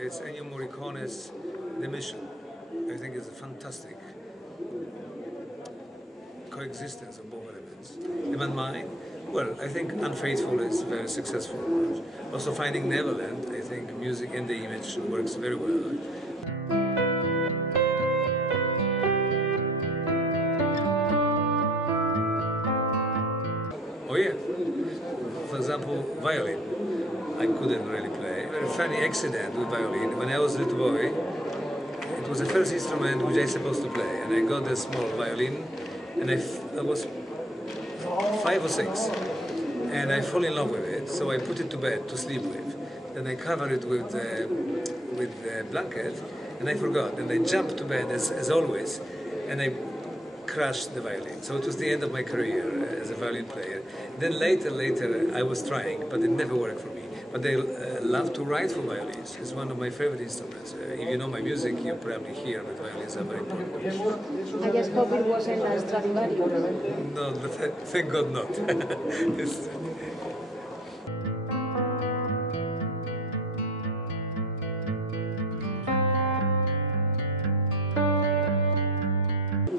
It's Ennio Morricone's The Mission. I think it's a fantastic coexistence of both elements. And mine, well, I think Unfaithful is very successful. Also Finding Neverland, I think music and the image works very well. Oh yeah, for example, violin. I couldn't really play. A very funny accident with violin. When I was a little boy, it was the first instrument which I was supposed to play, and I got a small violin, and I was 5 or 6, and I fell in love with it. So I put it to bed to sleep with. Then I covered it with a blanket, and I forgot. And I jumped to bed as always, and I crushed the violin. So it was the end of my career as a violin player. Then later I was trying, but it never worked for me. But I love to write for violins. It's one of my favorite instruments. If you know my music, you probably hear that violins are very important. I just hope it wasn't a Stradivari. No, thank God not.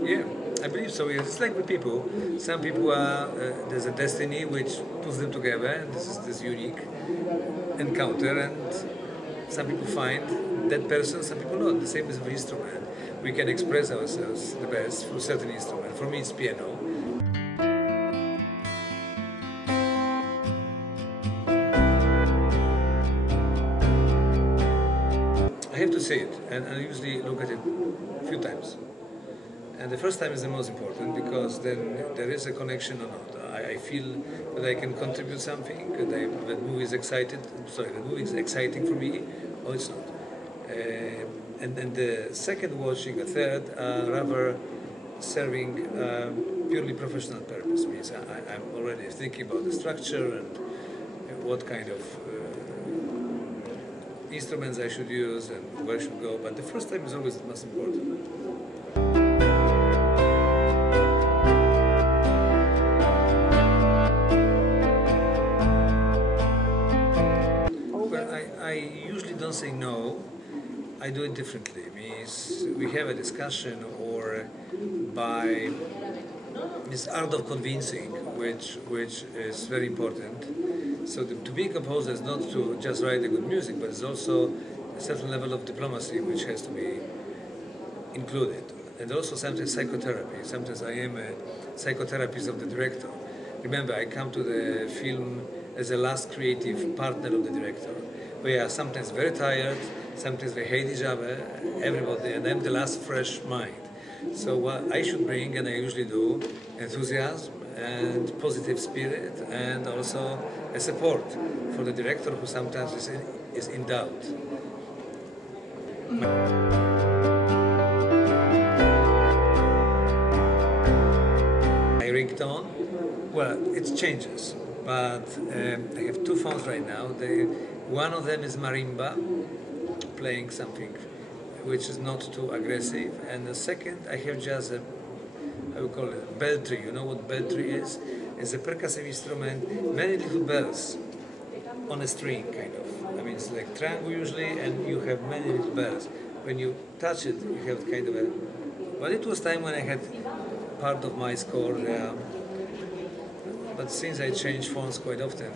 Yeah, I believe so. It's like with people. Some people are, there's a destiny which puts them together. This is this unique encounter, and some people find that person, some people not. The same as with instrument. We can express ourselves the best through certain instrument. For me, it's piano. I have to say it, and I usually look at it a few times. And the first time is the most important, because then there is a connection or not. I feel that I can contribute something, that movie is exciting for me, or it's not. And then the second watching, a third, rather serving purely professional purpose. Means I'm already thinking about the structure and what kind of instruments I should use and where I should go. But the first time is always the most important. I usually don't say no. I do it differently. Means we have a discussion, or by this art of convincing, which is very important. So to be a composer is not to just write the good music, but it's also a certain level of diplomacy which has to be included. And also sometimes psychotherapy. Sometimes I am a psychotherapist of the director. Remember, I come to the film as a last creative partner of the director. We are sometimes very tired, sometimes we hate each other, everybody, and I'm the last fresh mind. So what I should bring, and I usually do, enthusiasm and positive spirit, and also a support for the director who sometimes is in doubt. My ringtone, well, it changes, but I have 2 phones right now. One of them is marimba, playing something which is not too aggressive, and the second I have just a, how we call it, beltry. You know what beltry is? It's a percussive instrument, many little bells on a string, kind of. I mean, it's like triangle usually, and you have many little bells. When you touch it, you have kind of a... But it was time when I had part of my score there. But since I change phones quite often,